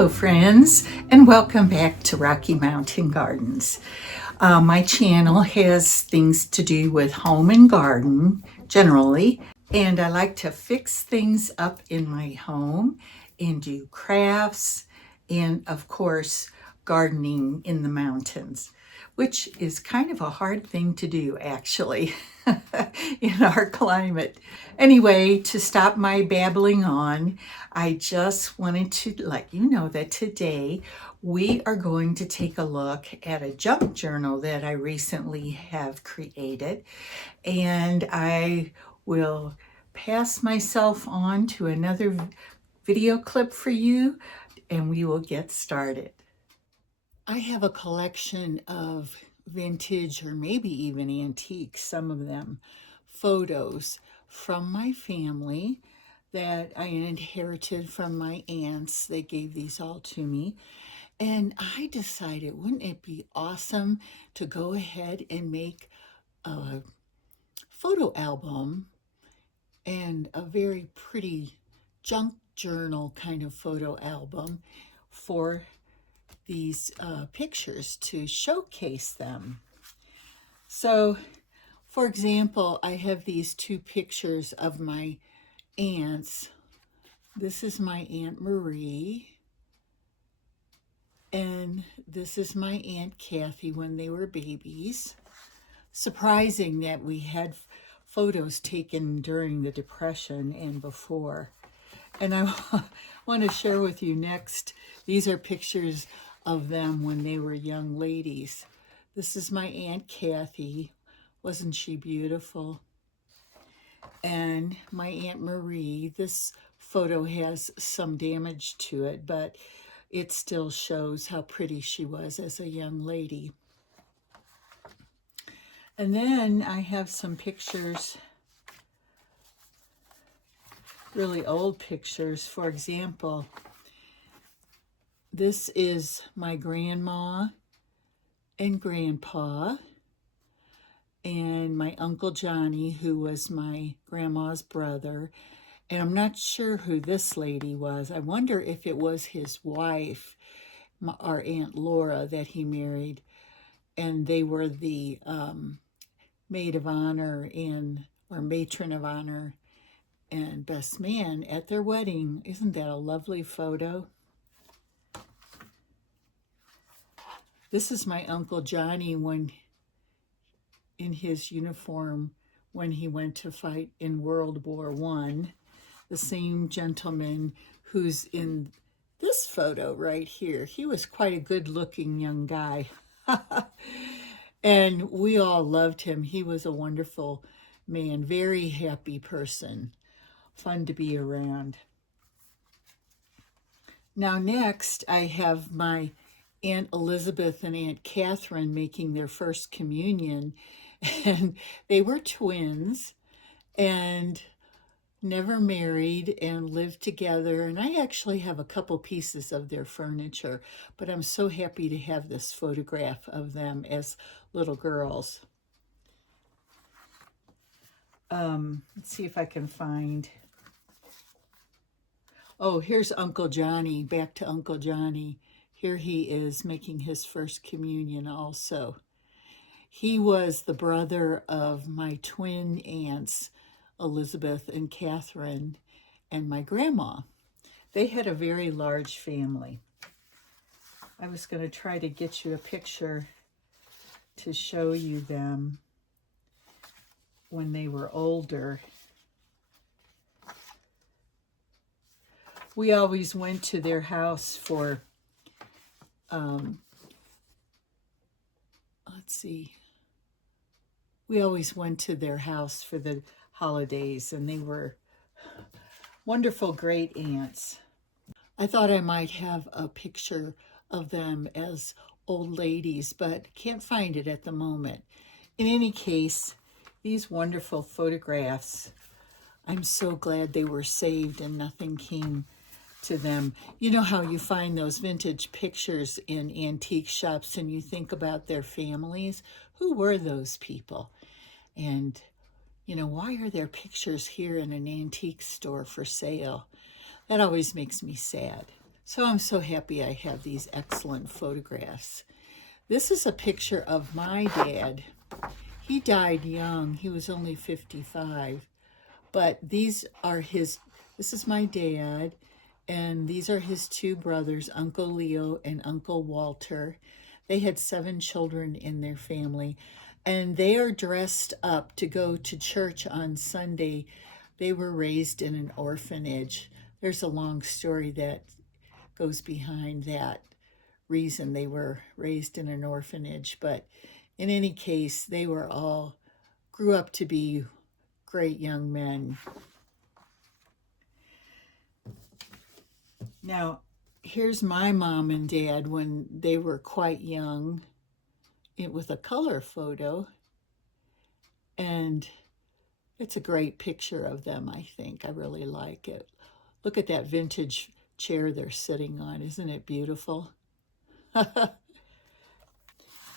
Hello friends, and welcome back to Rocky Mountain Gardens. My channel has things to do with home and garden generally, and I like to fix things up in my home and do crafts and of course gardening in the mountains, which is kind of a hard thing to do actually in our climate. Anyway, to stop my babbling on, I just wanted to let you know that today we are going to take a look at a junk journal that I recently have created, and I will pass myself on to another video clip for you and we will get started. I have a collection of vintage or maybe even antique, some of them, photos from my family that I inherited from my aunts. They gave these all to me. And I decided, wouldn't it be awesome to go ahead and make a photo album and a very pretty junk journal kind of photo album for these pictures to showcase them. So, for example, I have these two pictures of my aunts. This is my Aunt Marie, and this is my Aunt Kathy when they were babies. Surprising that we had photos taken during the Depression and before. And I want to share with you next, these are pictures of them when they were young ladies. This is my Aunt Kathy. Wasn't she beautiful? And my Aunt Marie. This photo has some damage to it, but it still shows how pretty she was as a young lady. And then I have some pictures, really old pictures. For example, this is my grandma and grandpa and my Uncle Johnny, who was my grandma's brother. And I'm not sure who this lady was. I wonder if it was his wife, our Aunt Laura, that he married. And they were the maid of honor or matron of honor and best man at their wedding. Isn't that a lovely photo? This is my Uncle Johnny when in his uniform when he went to fight in World War I. The same gentleman who's in this photo right here. He was quite a good-looking young guy. And we all loved him. He was a wonderful man, very happy person, fun to be around. Now next, I have my Aunt Elizabeth and Aunt Catherine making their first communion. And they were twins and never married and lived together. And I actually have a couple pieces of their furniture, but I'm so happy to have this photograph of them as little girls. Let's see if I can find. Oh, here's Uncle Johnny, back to Uncle Johnny. Here he is making his first communion also. He was the brother of my twin aunts, Elizabeth and Catherine, and my grandma. They had a very large family. I was going to try to get you a picture to show you them when they were older. We always went to their house for, we always went to their house for the holidays, and they were wonderful, great aunts. I thought I might have a picture of them as old ladies, but can't find it at the moment. In any case, these wonderful photographs, I'm so glad they were saved and nothing came to them. You know how you find those vintage pictures in antique shops and you think about their families? Who were those people? And, you know, why are there pictures here in an antique store for sale? That always makes me sad. So I'm so happy I have these excellent photographs. This is a picture of my dad. He died young. He was only 55. But this is my dad, and these are his two brothers, Uncle Leo and Uncle Walter. They had 7 children in their family, and they are dressed up to go to church on Sunday. They were raised in an orphanage. There's a long story that goes behind that reason they were raised in an orphanage, but in any case, they grew up to be great young men. Now, here's my mom and dad when they were quite young, with a color photo, and it's a great picture of them, I think. I really like it. Look at that vintage chair they're sitting on. Isn't it beautiful?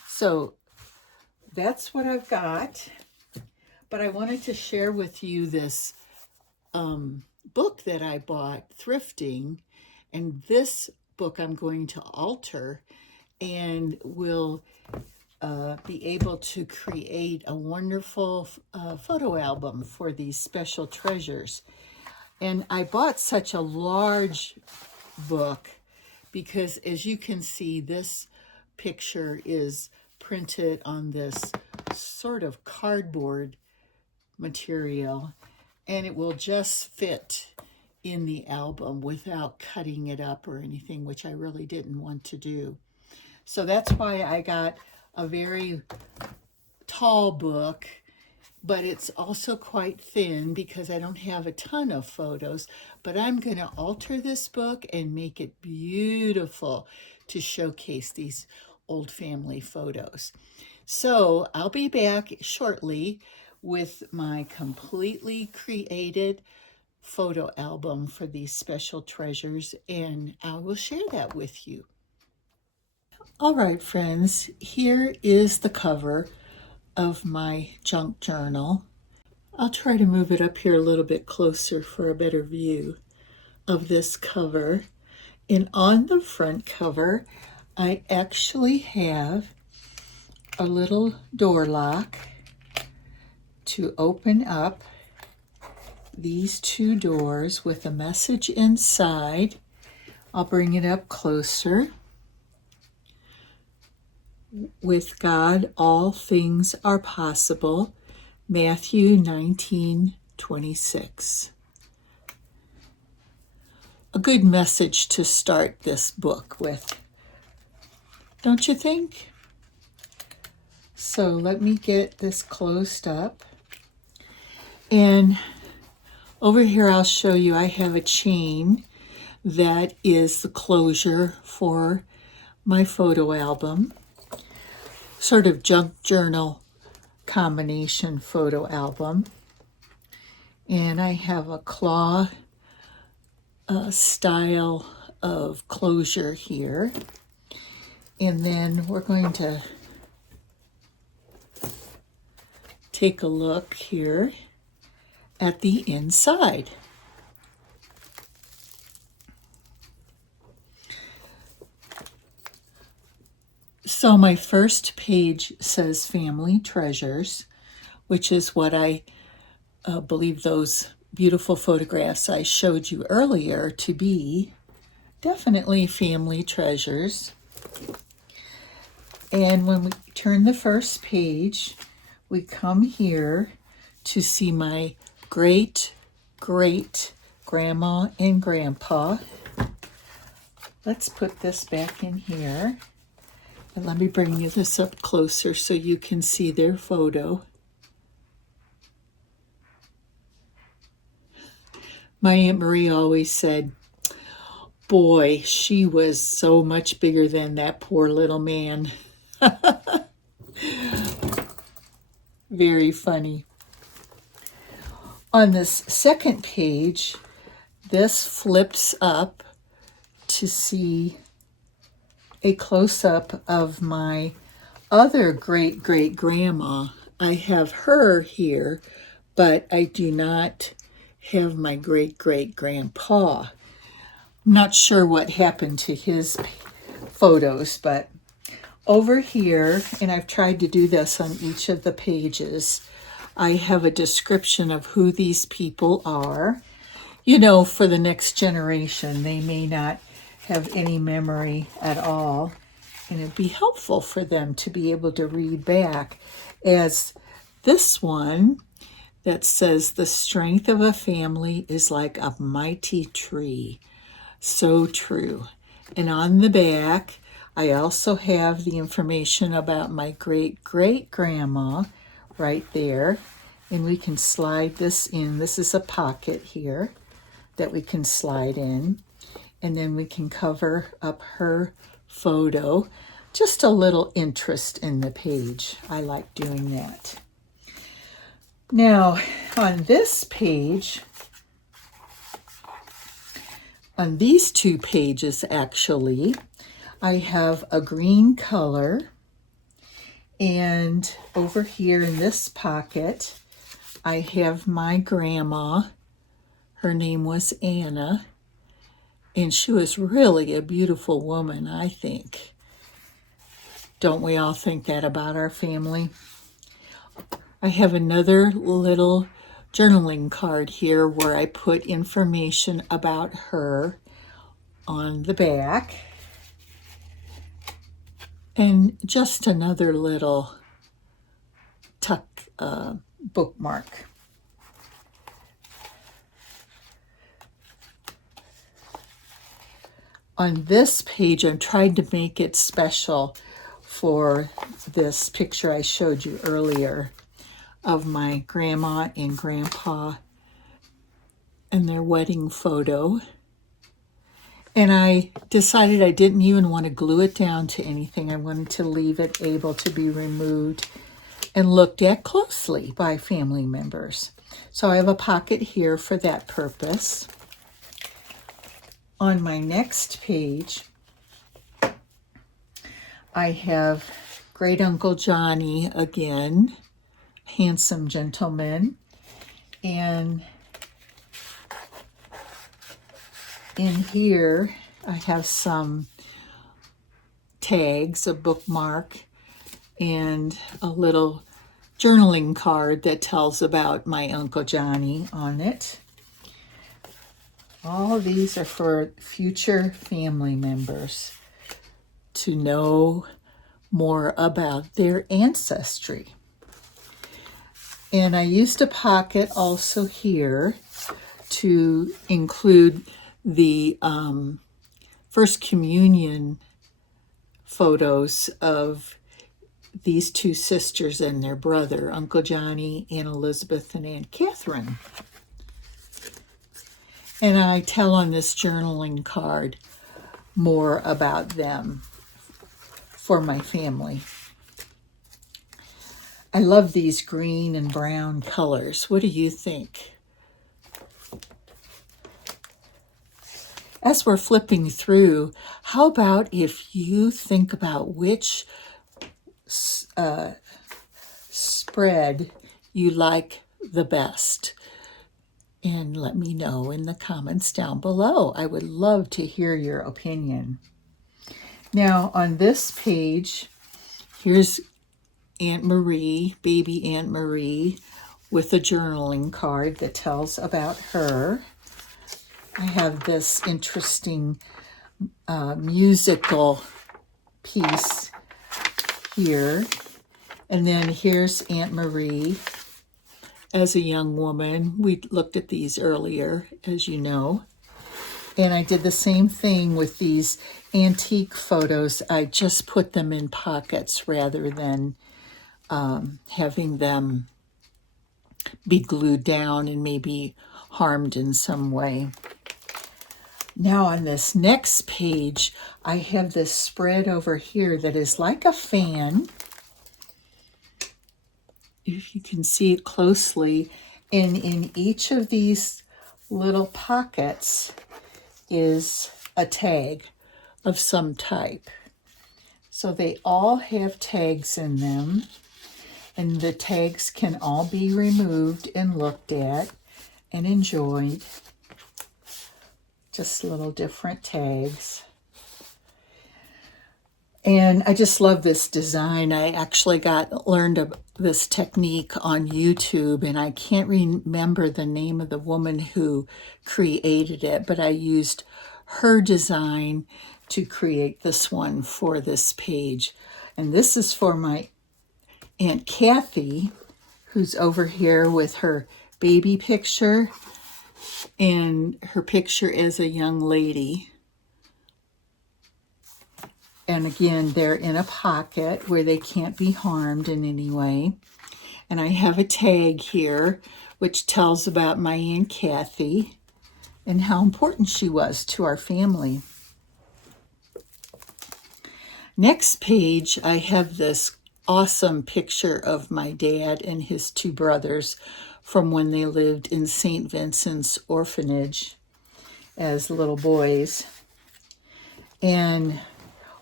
So that's what I've got. But I wanted to share with you this book that I bought thrifting. And this book I'm going to alter and will be able to create a wonderful photo album for these special treasures. And I bought such a large book because, as you can see, this picture is printed on this sort of cardboard material, and it will just fit in the album without cutting it up or anything, which I really didn't want to do. So that's why I got a very tall book, but it's also quite thin because I don't have a ton of photos. But I'm going to alter this book and make it beautiful to showcase these old family photos. So I'll be back shortly with my completely created photo album for these special treasures, and I will share that with you. All right, friends, here is the cover of my junk journal. I'll try to move it up here a little bit closer for a better view of this cover. And on the front cover, I actually have a little door lock to open up these 2 doors with a message inside. I'll bring it up closer. With God, all things are possible. Matthew 19:26. A good message to start this book with, don't you think? So let me get this closed up. And over here I'll show you I have a chain that is the closure for my photo album. Sort of junk journal combination photo album. And I have a claw style of closure here. And then we're going to take a look here at the inside. So my first page says Family Treasures, which is what I believe those beautiful photographs I showed you earlier to be. Definitely family treasures. And when we turn the first page, we come here to see my great grandma and grandpa. Let's put this back in here. And let me bring you this up closer so you can see their photo. My Aunt Marie always said, boy, she was so much bigger than that poor little man. Very funny. On this second page, this flips up to see a close-up of my other great-great-grandma. I have her here, but I do not have my great-great-grandpa. Not sure what happened to his photos, but over here, and I've tried to do this on each of the pages, I have a description of who these people are. You know, for the next generation, they may not have any memory at all, and it'd be helpful for them to be able to read back, as this one that says, "The strength of a family is like a mighty tree." So true. And on the back, I also have the information about my great-great-grandma right there. And we can slide this in. This is a pocket here that we can slide in. And then we can cover up her photo. Just a little interest in the page. I like doing that. Now, on this page, on these two pages actually, I have a green color, and over here in this pocket, I have my grandma. Her name was Anna, and she was really a beautiful woman, I think. Don't we all think that about our family? I have another little journaling card here where I put information about her on the back. And just another little tuck bookmark. On this page, I'm trying to make it special for this picture I showed you earlier of my grandma and grandpa and their wedding photo. And I decided I didn't even want to glue it down to anything. I wanted to leave it able to be removed and looked at closely by family members. So I have a pocket here for that purpose. On my next page, I have Great Uncle Johnny again, handsome gentleman, and in here I have some tags, a bookmark, and a little journaling card that tells about my Uncle Johnny on it. All of these are for future family members to know more about their ancestry. And I used a pocket also here to include the First Communion photos of these two sisters and their brother, Uncle Johnny, Aunt Elizabeth, and Aunt Catherine. And I tell on this journaling card more about them for my family. I love these green and brown colors. What do you think? As we're flipping through, how about if you think about which spread you like the best? And let me know in the comments down below. I would love to hear your opinion. Now, on this page, here's Aunt Marie, baby Aunt Marie, with a journaling card that tells about her. I have this interesting musical piece here. And then here's Aunt Marie as a young woman. We looked at these earlier, as you know. And I did the same thing with these antique photos. I just put them in pockets rather than having them be glued down and maybe harmed in some way. Now on this next page, I have this spread over here that is like a fan. If you can see it closely, and in each of these little pockets is a tag of some type. So they all have tags in them, and the tags can all be removed and looked at and enjoyed. just little different tags. And I just love this design. I actually learned of this technique on YouTube, and I can't remember the name of the woman who created it, but I used her design to create this one for this page. And this is for my Aunt Kathy, who's over here with her baby picture and her picture as a young lady. And again, they're in a pocket where they can't be harmed in any way. And I have a tag here which tells about my Aunt Kathy and how important she was to our family. Next page, I have this awesome picture of my dad and his two brothers from when they lived in St. Vincent's orphanage as little boys. And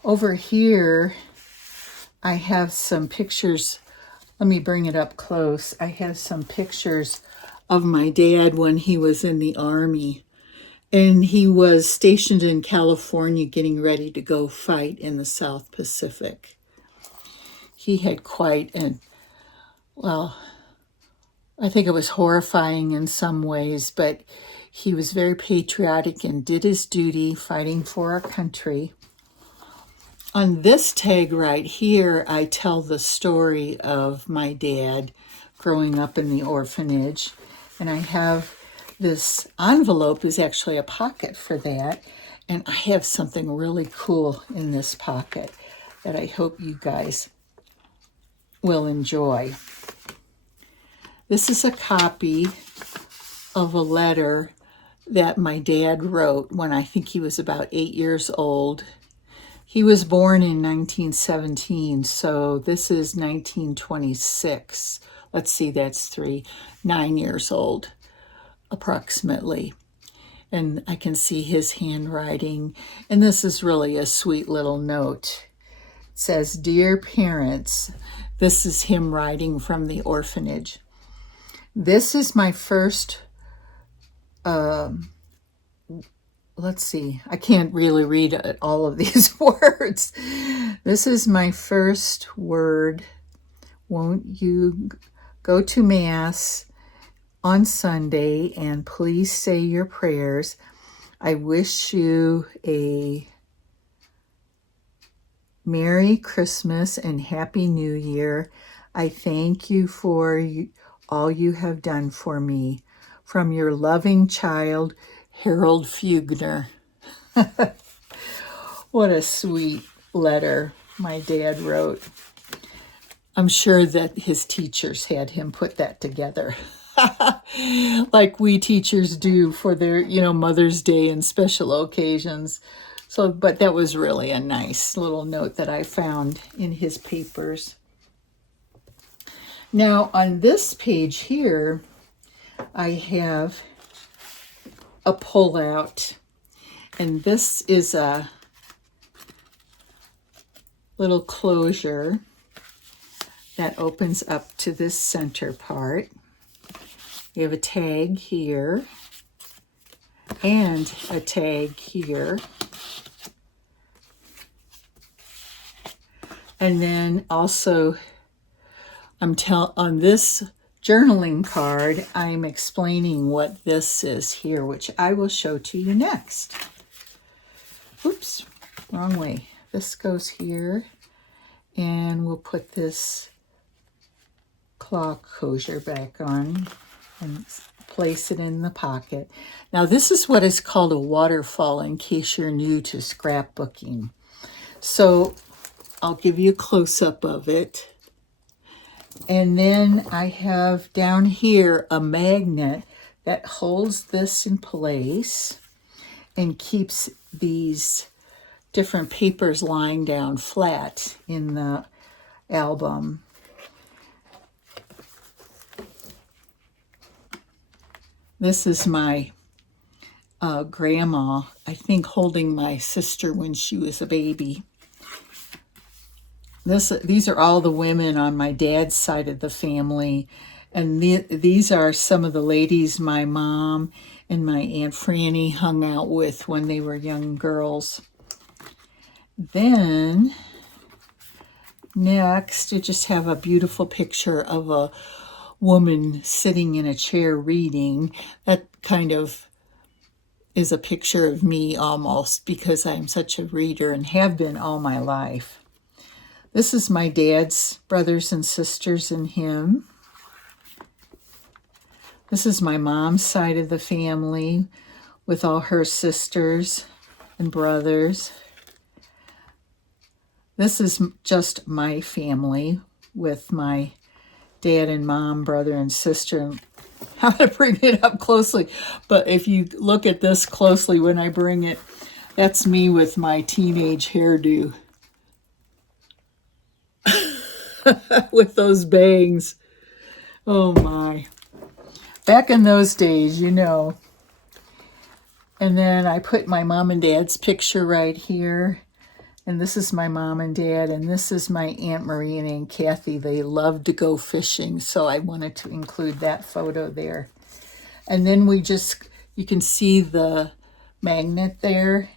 over here, I have some pictures. Let me bring it up close. I have some pictures of my dad when he was in the Army. And he was stationed in California getting ready to go fight in the South Pacific. He had quite well, I think it was horrifying in some ways, but he was very patriotic and did his duty fighting for our country. On this tag right here, I tell the story of my dad growing up in the orphanage. And I have this envelope is actually a pocket for that. And I have something really cool in this pocket that I hope you guys will enjoy. This is a copy of a letter that my dad wrote when I think he was about 8 years old. He was born in 1917, so this is 1926. Let's see, that's 9 years old, approximately. And I can see his handwriting. And this is really a sweet little note. It says, "Dear parents," this is him writing from the orphanage. "This is my first, let's see, I can't really read all of these words. This is my first word. Won't you go to Mass on Sunday and please say your prayers? I wish you a Merry Christmas and Happy New Year. I thank you for all you have done for me. From your loving child, Harold Fugner." What a sweet letter my dad wrote. I'm sure that his teachers had him put that together. Like we teachers do for their, Mother's Day and special occasions. So, but that was really a nice little note that I found in his papers. Now, on this page here, I have a pullout, and this is a little closure that opens up to this center part. You have a tag here and a tag here. And then also on this journaling card, I'm explaining what this is here, which I will show to you next. Oops, wrong way. This goes here, and we'll put this claw closure back on and place it in the pocket. Now, this is what is called a waterfall in case you're new to scrapbooking. So I'll give you a close-up of it. And then I have down here a magnet that holds this in place and keeps these different papers lying down flat in the album. This is my grandma, I think, holding my sister when she was a baby. These are all the women on my dad's side of the family, And these are some of the ladies my mom and my Aunt Franny hung out with when they were young girls. Then next, I just have a beautiful picture of a woman sitting in a chair reading. That kind of is a picture of me almost, because I'm such a reader and have been all my life. This is my dad's brothers and sisters and him. This is my mom's side of the family with all her sisters and brothers. This is just my family with my dad and mom, brother and sister. I'm going to bring it up closely, but if you look at this closely when I bring it, that's me with my teenage hairdo. With those bangs. Oh my. Back in those days, you know. And then I put my mom and dad's picture right here. And this is my mom and dad, and this is my Aunt Marie and Aunt Kathy. They loved to go fishing, so I wanted to include that photo there. And then you can see the magnet there,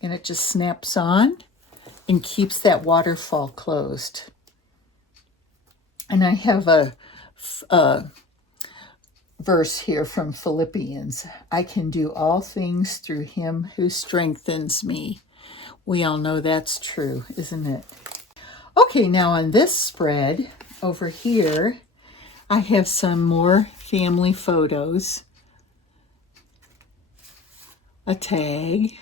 and it just snaps on and keeps that waterfall closed. And I have a verse here from Philippians. I can do all things through him who strengthens me. We all know that's true, isn't it? Okay, now on this spread over here, I have some more family photos. A tag.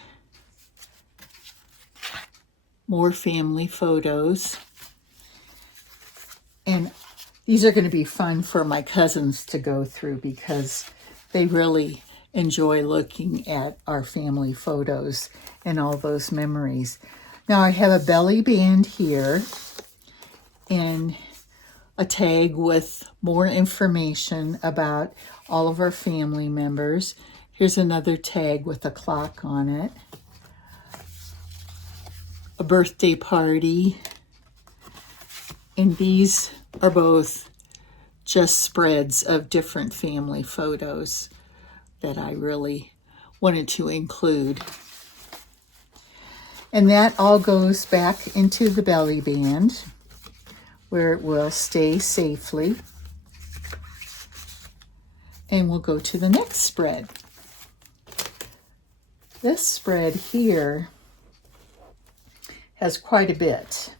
More family photos. And these are going to be fun for my cousins to go through because they really enjoy looking at our family photos and all those memories. Now I have a belly band here and a tag with more information about all of our family members. Here's another tag with a clock on it. A birthday party. And these are both just spreads of different family photos that I really wanted to include. And that all goes back into the belly band where it will stay safely. And we'll go to the next spread. This spread here has quite a bit.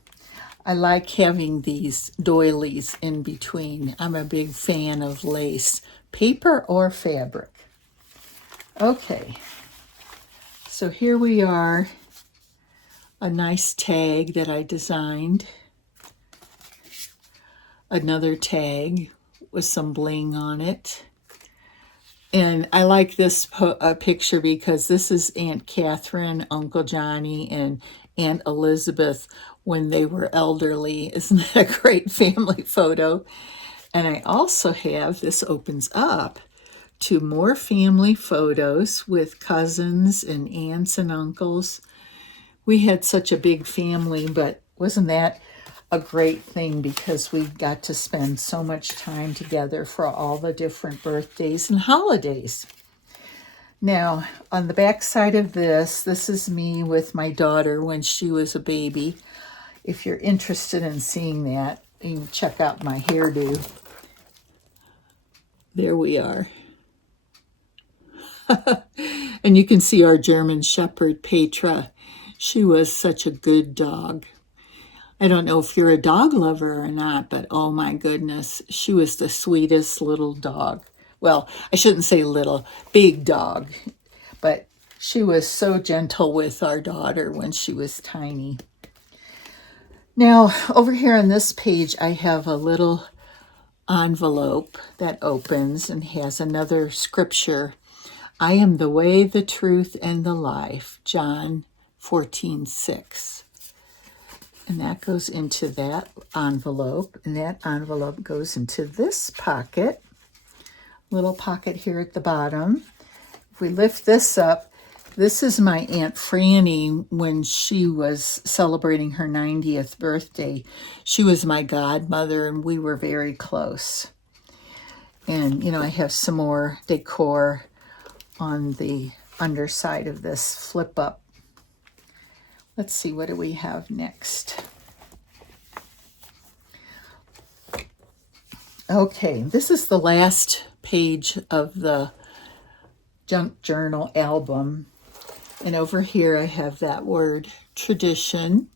I like having these doilies in between. I'm a big fan of lace, paper or fabric. Okay, so here we are, a nice tag that I designed. Another tag with some bling on it. And I like this picture because this is Aunt Catherine, Uncle Johnny, and Aunt Elizabeth when they were elderly. Isn't that a great family photo? And I also have, this opens up to more family photos with cousins and aunts and uncles. We had such a big family, but wasn't that a great thing because we got to spend so much time together for all the different birthdays and holidays. Now, on the back side of this is me with my daughter when she was a baby. If you're interested in seeing that, you can check out my hairdo. There we are. And you can see our German Shepherd, Petra. She was such a good dog. I don't know if you're a dog lover or not, but oh my goodness, she was the sweetest little dog. Well, I shouldn't say little, big dog, but she was so gentle with our daughter when she was tiny. Now, over here on this page, I have a little envelope that opens and has another scripture. I am the way, the truth, and the life, John 14:6. And that goes into that envelope, and that envelope goes into this pocket, little pocket here at the bottom. If we lift this up, this is my Aunt Franny when she was celebrating her 90th birthday. She was my godmother, and we were very close. And, I have some more decor on the underside of this flip up. Let's see, what do we have next? Okay, this is the last page of the junk journal album. And over here I have that word tradition,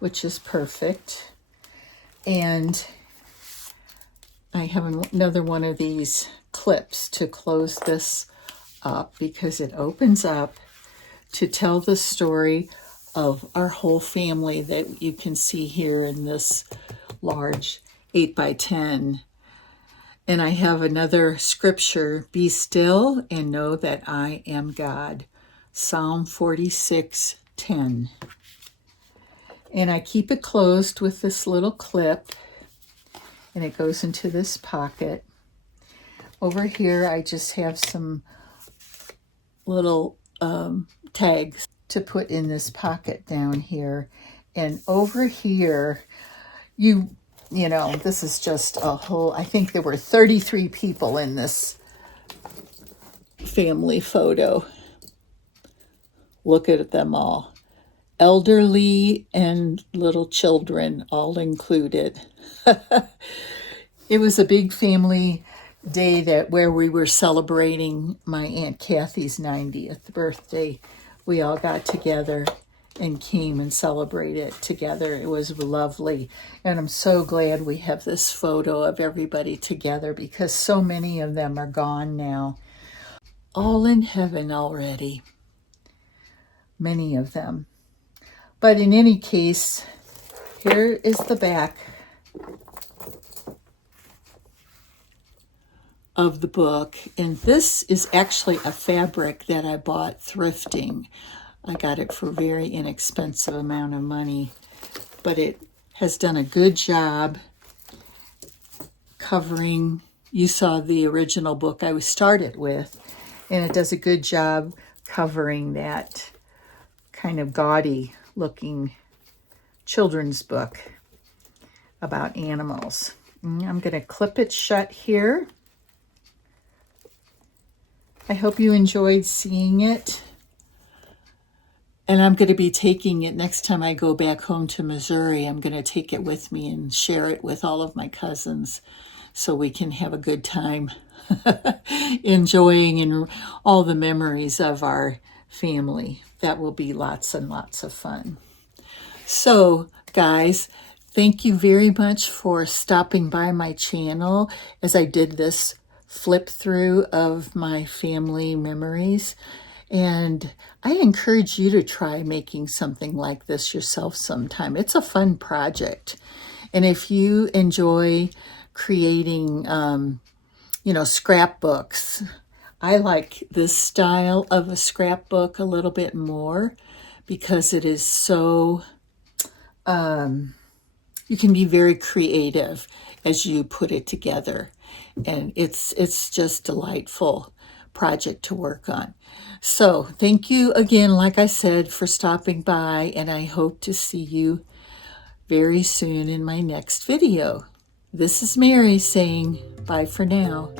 which is perfect. And I have another one of these clips to close this up because it opens up to tell the story of our whole family that you can see here in this large 8x10. And I have another scripture, be still and know that I am God. Psalm 46:10. And I keep it closed with this little clip, and it goes into this pocket. Over here, I just have some little tags to put in this pocket down here. And over here, you know, this is just a whole, I think there were 33 people in this family photo. Look at them all. Elderly and little children all included. It was a big family day where we were celebrating my Aunt Kathy's 90th birthday. We all got together and came and celebrated together. It was lovely. And I'm so glad we have this photo of everybody together because so many of them are gone now. All in heaven already. Many of them. But in any case, here is the back of the book, and this is actually a fabric that I bought thrifting. I got it for a very inexpensive amount of money, but it has done a good job covering. You saw the original book I started with, and it does a good job covering that kind of gaudy looking children's book about animals. I'm going to clip it shut here. I hope you enjoyed seeing it. And I'm going to be taking it next time I go back home to Missouri. I'm going to take it with me and share it with all of my cousins so we can have a good time enjoying and all the memories of our family. That will be lots and lots of fun. So, guys, thank you very much for stopping by my channel as I did this flip through of my family memories. And I encourage you to try making something like this yourself sometime. It's a fun project. And if you enjoy creating, scrapbooks, I like this style of a scrapbook a little bit more because it is so, you can be very creative as you put it together. And it's just delightful project to work on. So thank you again, like I said, for stopping by, and I hope to see you very soon in my next video. This is Mary saying bye for now.